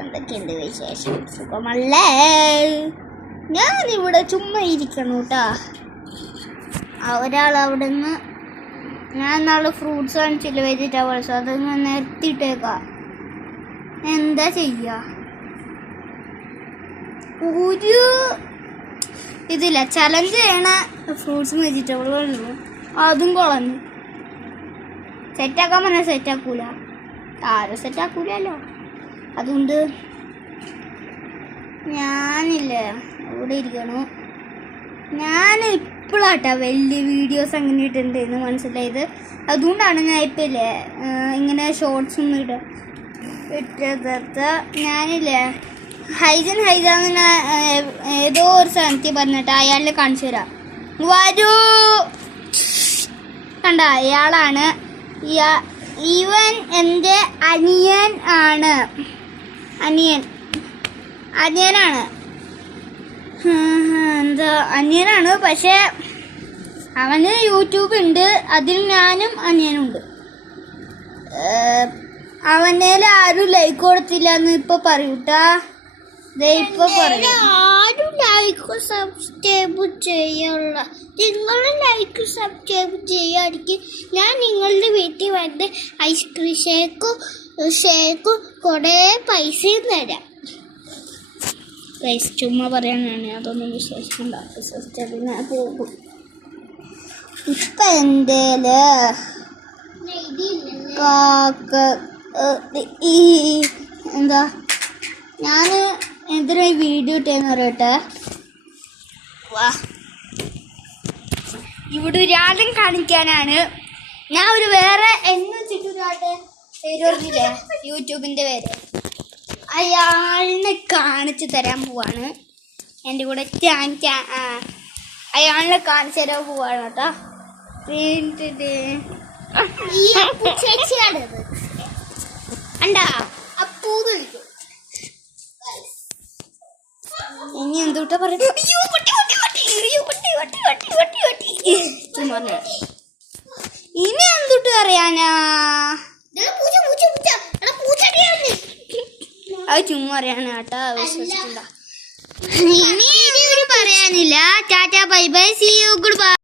എന്തൊക്കെയുണ്ട് വിശേഷം? സുഖമല്ലേ? ഞാനിവിടെ ചുമ്മാ ഇരിക്കണം കേട്ടാ. ഒരാൾ അവിടെ നിന്ന് ഞാൻ നാളെ ഫ്രൂട്ട്സ് കാണിച്ചില്ല, വെജിറ്റബിൾസ്, അതൊന്ന് നിർത്തിയിട്ടേക്കാം. എന്താ ചെയ്യുക? ഒരു ഇതില്ല, ചലഞ്ച് ചെയ്യണ ഫ്രൂട്ട്സും വെജിറ്റബിളുകളും അതും കുളഞ്ഞു. സെറ്റാക്കാൻ പറഞ്ഞാൽ സെറ്റാക്കൂല, ആരും സെറ്റാക്കൂലല്ലോ. അതുകൊണ്ട് ഞാനില്ലേ ഇവിടെ ഇരിക്കണു. ഞാൻ ഇപ്പോഴാട്ടാ വലിയ വീഡിയോസ് അങ്ങനെ ഇട്ടിട്ടുണ്ടെന്ന് മനസ്സിലായത്. അതുകൊണ്ടാണ് ഞാൻ ഇപ്പം ഇല്ലേ ഇങ്ങനെ ഷോർട്സ് ഒന്നും ഇട്ടത്. ഞാനില്ലേ ഹൈജാന്ന് ഏതോ ഒരു സ്ഥലത്ത് പറഞ്ഞിട്ട് അയാളെ കാണിച്ചു തരാം. വരൂ, കണ്ട അയാളാണ്. ഇവൻ എൻ്റെ അനിയനാണ്. എന്താ അനിയനാണ്, പക്ഷെ അവന് യൂട്യൂബ് ഉണ്ട്, അതിൽ ഞാനും അനിയനുണ്ട്. അവനേൽ ആരും ലൈക്ക് കൊടുത്തില്ല എന്ന് ഇപ്പൊ പറയൂട്ടാ. ആരും ലൈക്ക് സബ്സ്ക്രൈബ് ചെയ്യാനുള്ള, നിങ്ങൾ ലൈക്ക് സബ്സ്ക്രൈബ് ചെയ്യാതിരിക്കും. ഞാൻ നിങ്ങളുടെ വീട്ടിൽ വന്ന് ഐസ്ക്രീം ഷേക്കും കുറേ പൈസയും തരാം. ചുമ്മാ പറയാനാണ്, അതൊന്നും വിശ്വസിക്കണ്ട. വിശ്വസിച്ചതിന് പോകും. ഇപ്പൊ എന്തേല് എന്താ ഞാൻ എന്തിനാ ഈ വീഡിയോ ഇട്ടേന്ന് പറയട്ടെ. വാ, ഇവിടെ ഒരാളും കാണിക്കാനാണ്. ഞാൻ ഒരു വേറെ എന്ന് വെച്ചിട്ടൊരാളുടെ പേര് പറഞ്ഞില്ലേ, യൂട്യൂബിൻ്റെ പേര്, അയാളിനെ കാണിച്ചു തരാൻ പോവാണ്. എൻ്റെ കൂടെ അയാളിനെ കാണിച്ചു തരാൻ പോവാണ് കേട്ടോ. ചേച്ചിയാണത് അണ്ടാ അപ്പൂന്ന് വിളിക്കും. ഇനി എന്തൂട്ടാ പറയുന്നത്? ഇനി എന്തൂട്ട് പറയാനാ? അത് ചുമ്മാ പറയാണ് കേട്ടാ, വിശ്വസിക്കണ്ട. ഇനി പറയാനില്ല. ടാറ്റാ, bye bye, see you, good bye.